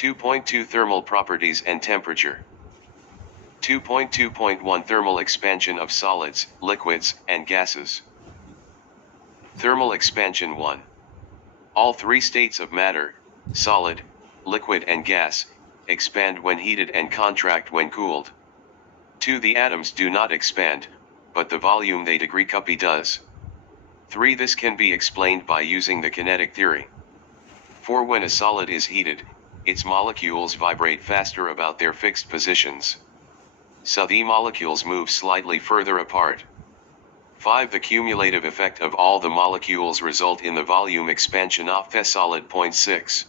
2.2 Thermal properties and temperature. 2.2.1 Thermal expansion of solids, liquids, and gases. Thermal expansion 1. All three states of matter, solid, liquid and gas, expand when heated and contract when cooled. 2. The atoms do not expand, but the volume they degree copy does. 3. This can be explained by using the kinetic theory. 4. When a solid is heated, its molecules vibrate faster about their fixed positions. So the molecules move slightly further apart. 5. The cumulative effect of all the molecules result in the volume expansion of the solid. 6.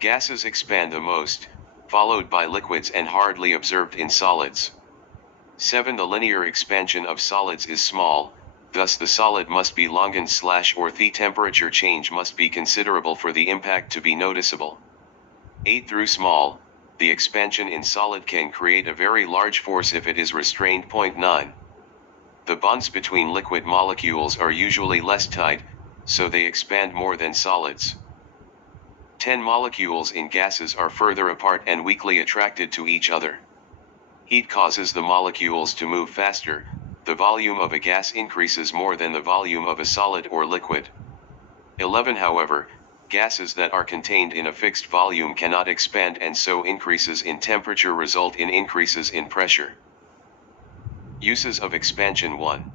Gases expand the most, followed by liquids and hardly observed in solids. 7. The linear expansion of solids is small, thus the solid must be longan/ or the temperature change must be considerable for the impact to be noticeable. 8. Through small, the expansion in solid can create a very large force if it is restrained. 9. The bonds between liquid molecules are usually less tight, so they expand more than solids. 10. Molecules in gases are further apart and weakly attracted to each other. Heat causes the molecules to move faster, the volume of a gas increases more than the volume of a solid or liquid. 11. However, gases that are contained in a fixed volume cannot expand, and so increases in temperature result in increases in pressure. Uses of expansion. 1.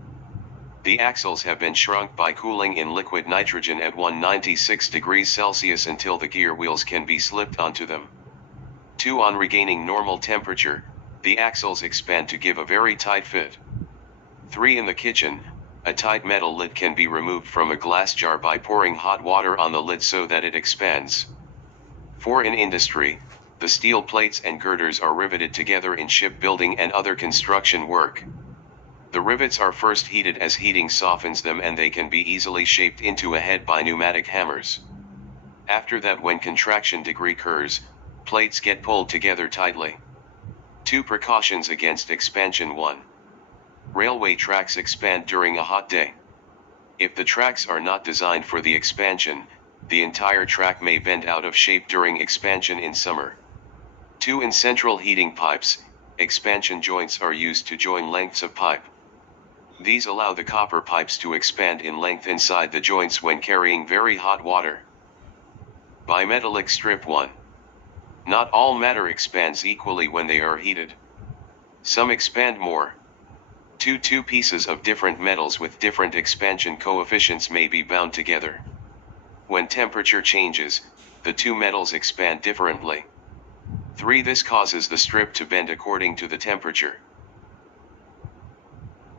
The axles have been shrunk by cooling in liquid nitrogen at 196 degrees Celsius until the gear wheels can be slipped onto them. 2. On regaining normal temperature, the axles expand to give a very tight fit. 3. In the kitchen, a tight metal lid can be removed from a glass jar by pouring hot water on the lid so that it expands. 4. In industry, the steel plates and girders are riveted together in shipbuilding and other construction work. The rivets are first heated as heating softens them, and they can be easily shaped into a head by pneumatic hammers. After that, when contraction degree occurs, plates get pulled together tightly. 2. Precautions against expansion. 1. Railway tracks expand during a hot day. If the tracks are not designed for the expansion, the entire track may bend out of shape during expansion in summer. 2. In central heating pipes, expansion joints are used to join lengths of pipe. These allow the copper pipes to expand in length inside the joints when carrying very hot water. Bimetallic strip. 1. Not all matter expands equally when they are heated. Some expand more. 2. Two pieces of different metals with different expansion coefficients may be bound together. When temperature changes, the two metals expand differently. 3. This causes the strip to bend according to the temperature.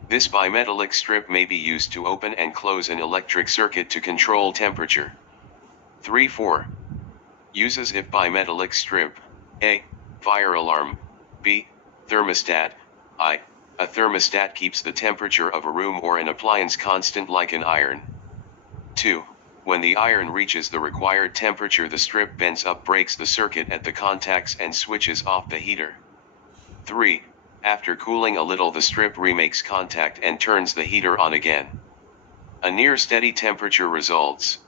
This bimetallic strip may be used to open and close an electric circuit to control temperature. 3. 4. Uses if bimetallic strip: A. Fire alarm. B. Thermostat. I. A thermostat keeps the temperature of a room or an appliance constant like an iron. 2. When the iron reaches the required temperature, the strip bends up, breaks the circuit at the contacts, and switches off the heater. 3. After cooling a little, the strip remakes contact and turns the heater on again. A near steady temperature results.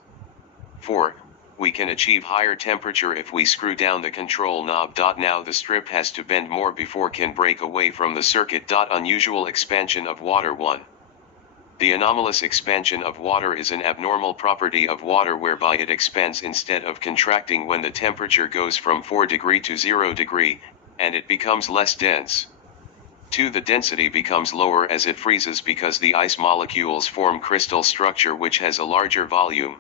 4. We can achieve higher temperature if we screw down the control knob. Now the strip has to bend more before can break away from the circuit. Unusual expansion of water. 1. The anomalous expansion of water is an abnormal property of water whereby it expands instead of contracting when the temperature goes from 4 degree to 0 degree, and it becomes less dense. 2. The density becomes lower as it freezes because the ice molecules form crystal structure which has a larger volume.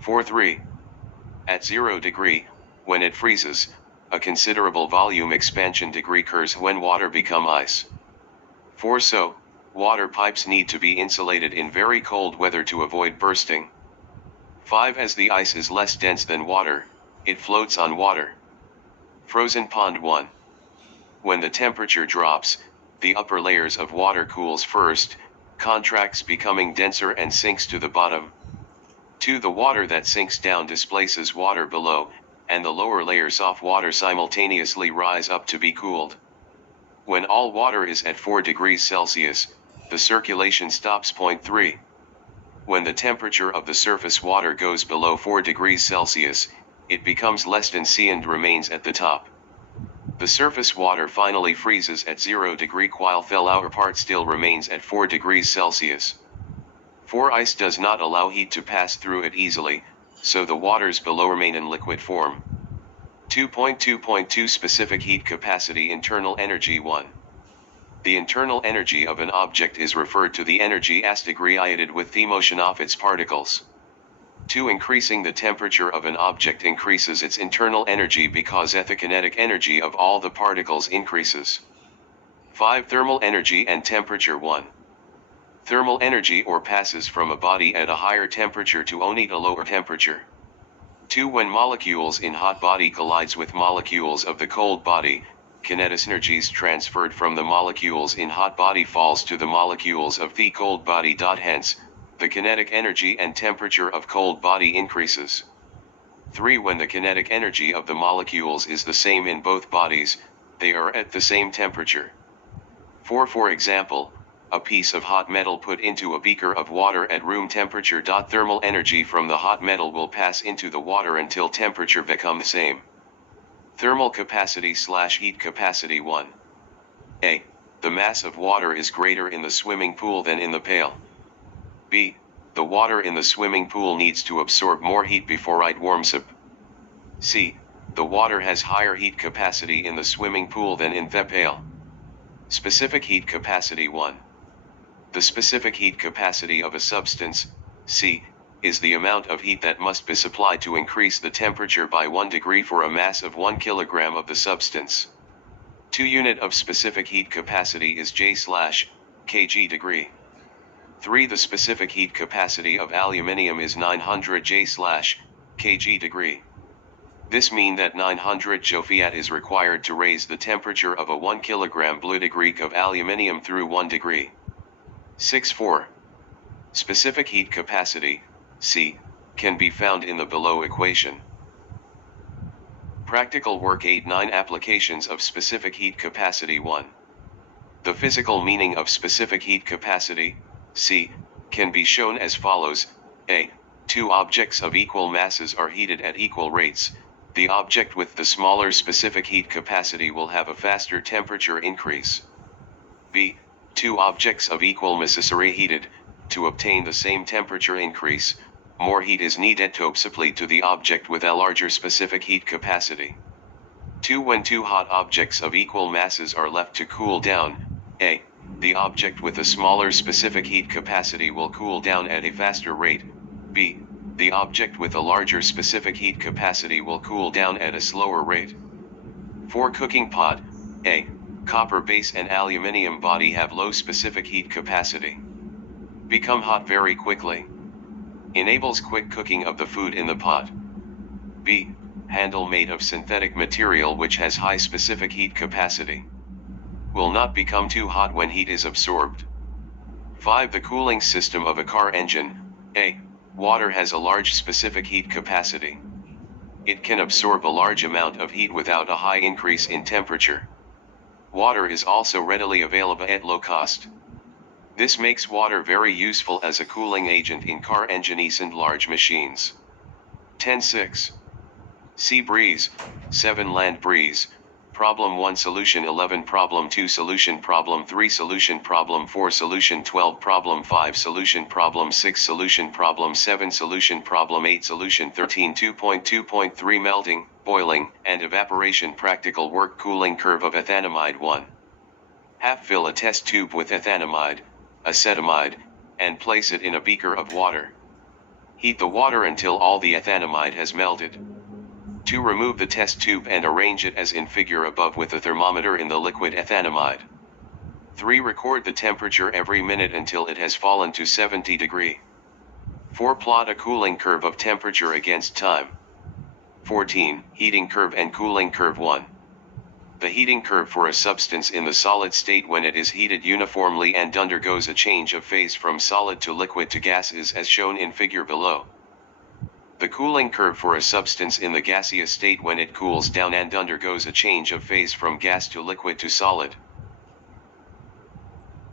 4. 3. At 0 degree, when it freezes, a considerable volume expansion degree occurs when water become ice. 4. So, water pipes need to be insulated in very cold weather to avoid bursting. 5. As the ice is less dense than water, it floats on water. Frozen pond. 1. When the temperature drops, the upper layers of water cools first, contracts becoming denser and sinks to the bottom. 2. The water that sinks down displaces water below, and the lower layers of water simultaneously rise up to be cooled. When all water is at 4 degrees Celsius, the circulation stops. 3. When the temperature of the surface water goes below 4 degrees Celsius, it becomes less than C and remains at the top. The surface water finally freezes at 0 degree while the lower part still remains at 4 degrees Celsius. For ice does not allow heat to pass through it easily, so the waters below remain in liquid form. 2.2.2 Specific heat capacity. Internal energy 1. The internal energy of an object is referred to the energy as degree with the motion of its particles. 2. Increasing the temperature of an object increases its internal energy because the kinetic energy of all the particles increases. 5. Thermal energy and temperature 1. Thermal energy passes from a body at a higher temperature to only a lower temperature. 2. When molecules in hot body collides with molecules of the cold body, kinetic energies transferred from the molecules in hot body falls to the molecules of the cold body. Hence, the kinetic energy and temperature of cold body increases. 3. When the kinetic energy of the molecules is the same in both bodies, they are at the same temperature. 4. For example, a piece of hot metal put into a beaker of water at room temperature. Thermal energy from the hot metal will pass into the water until temperature become the same. Thermal capacity / heat capacity 1. A. The mass of water is greater in the swimming pool than in the pail. B. The water in the swimming pool needs to absorb more heat before it warms up. C. The water has higher heat capacity in the swimming pool than in the pail. Specific heat capacity 1. The specific heat capacity of a substance, C, is the amount of heat that must be supplied to increase the temperature by 1 degree for a mass of 1 kilogram of the substance. 2 unit of specific heat capacity is J/kg degree. 3. The specific heat capacity of aluminium is 900 J/kg degree. This means that 900 Joule is required to raise the temperature of a 1 kilogram blue degree of aluminium through 1 degree. 6.4. Specific heat capacity, C, can be found in the below equation. Practical work 8.9 Applications of specific heat capacity 1. The physical meaning of specific heat capacity, C, can be shown as follows. A. Two objects of equal masses are heated at equal rates. The object with the smaller specific heat capacity will have a faster temperature increase. B. Two objects of equal masses are heated. To obtain the same temperature increase, more heat is needed to supply to the object with a larger specific heat capacity. 2. When two hot objects of equal masses are left to cool down, A. The object with a smaller specific heat capacity will cool down at a faster rate. B. The object with a larger specific heat capacity will cool down at a slower rate. 4. Cooking pot. A. Copper base and aluminium body have low specific heat capacity. Become hot very quickly. Enables quick cooking of the food in the pot. B. Handle made of synthetic material which has high specific heat capacity. Will not become too hot when heat is absorbed. 5. The cooling system of a car engine. A. Water has a large specific heat capacity. It can absorb a large amount of heat without a high increase in temperature. Water is also readily available at low cost. This makes water very useful as a cooling agent in car engines and large machines. 10.6. Sea breeze. 7. Land breeze. Problem 1 Solution 11 Problem 2 Solution Problem 3 Solution Problem 4 Solution 12 Problem 5 Solution Problem 6 Solution Problem 7 Solution Problem 8 Solution 13 2.2.3 Melting, boiling, and evaporation Practical work Cooling curve of ethanamide 1. Half fill a test tube with ethanamide, acetamide, and place it in a beaker of water. Heat the water until all the ethanamide has melted. 2. Remove the test tube and arrange it as in figure above with a thermometer in the liquid ethanamide. 3. Record the temperature every minute until it has fallen to 70 degree. 4. Plot a cooling curve of temperature against time. 14. Heating curve and cooling curve 1. The heating curve for a substance in the solid state when it is heated uniformly and undergoes a change of phase from solid to liquid to gas is as shown in figure below. The cooling curve for a substance in the gaseous state when it cools down and undergoes a change of phase from gas to liquid to solid.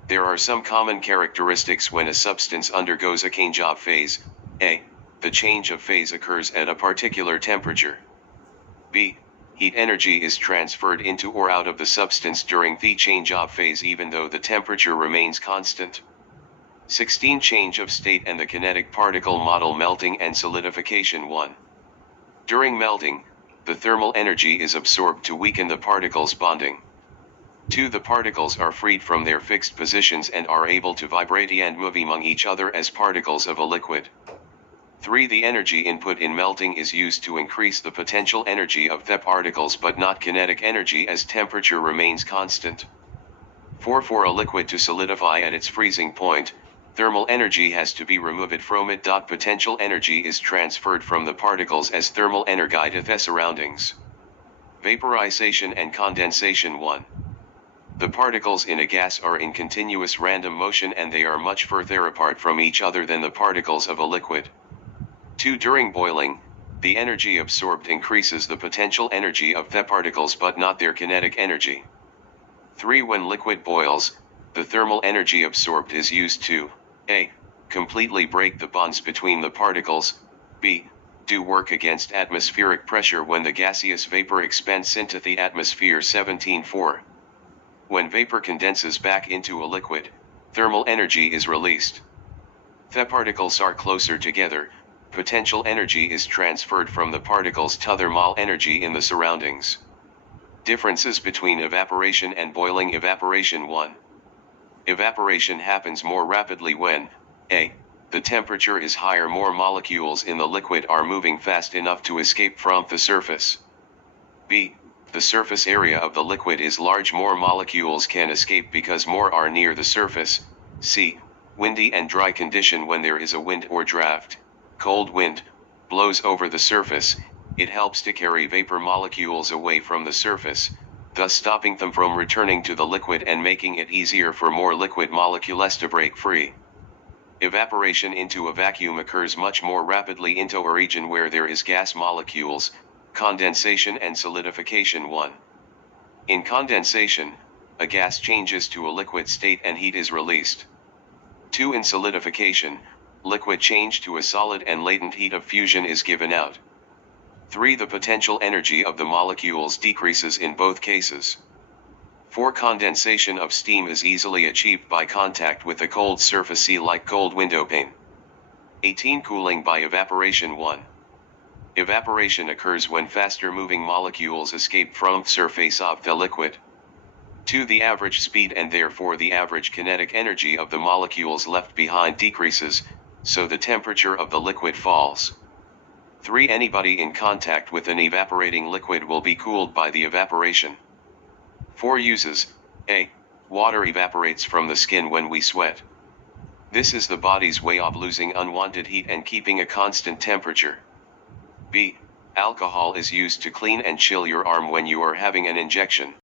There are some common characteristics when a substance undergoes a change of phase. A. The change of phase occurs at a particular temperature. B. Heat energy is transferred into or out of the substance during the change-of phase even though the temperature remains constant. 16. Change of state and the kinetic particle model. Melting and solidification. 1. During melting, the thermal energy is absorbed to weaken the particles' bonding. 2. The particles are freed from their fixed positions and are able to vibrate and move among each other as particles of a liquid. 3. The energy input in melting is used to increase the potential energy of the particles but not kinetic energy as temperature remains constant. 4. For a liquid to solidify at its freezing point, thermal energy has to be removed from it. Potential energy is transferred from the particles as thermal energy to the surroundings. Vaporization and condensation. 1. The particles in a gas are in continuous random motion and they are much further apart from each other than the particles of a liquid. 2. During boiling, the energy absorbed increases the potential energy of the particles but not their kinetic energy. 3. When liquid boils, the thermal energy absorbed is used to a. Completely break the bonds between the particles, b. Do work against atmospheric pressure when the gaseous vapor expands into the atmosphere. 17.4. When vapor condenses back into a liquid, thermal energy is released. The particles are closer together, potential energy is transferred from the particles to thermal energy in the surroundings. Differences between evaporation and boiling. Evaporation. 1. Evaporation happens more rapidly when a. The temperature is higher. More molecules in the liquid are moving fast enough to escape from the surface. b. The surface area of the liquid is large. More molecules can escape because more are near the surface. c. Windy and dry condition. When there is a wind or draft, cold wind, blows over the surface, it helps to carry vapor molecules away from the surface, thus stopping them from returning to the liquid and making it easier for more liquid molecules to break free. Evaporation into a vacuum occurs much more rapidly into a region where there is gas molecules. Condensation and solidification. 1. In condensation, a gas changes to a liquid state and heat is released. 2. In solidification, liquid change to a solid and latent heat of fusion is given out. 3. The potential energy of the molecules decreases in both cases. 4. Condensation of steam is easily achieved by contact with a cold surface like cold window pane. 18. Cooling by evaporation. 1. Evaporation occurs when faster moving molecules escape from the surface of the liquid. 2. The average speed and therefore the average kinetic energy of the molecules left behind decreases, so the temperature of the liquid falls. 3. Anybody in contact with an evaporating liquid will be cooled by the evaporation. 4. Uses. A. Water evaporates from the skin when we sweat. This is the body's way of losing unwanted heat and keeping a constant temperature. B. Alcohol is used to clean and chill your arm when you are having an injection.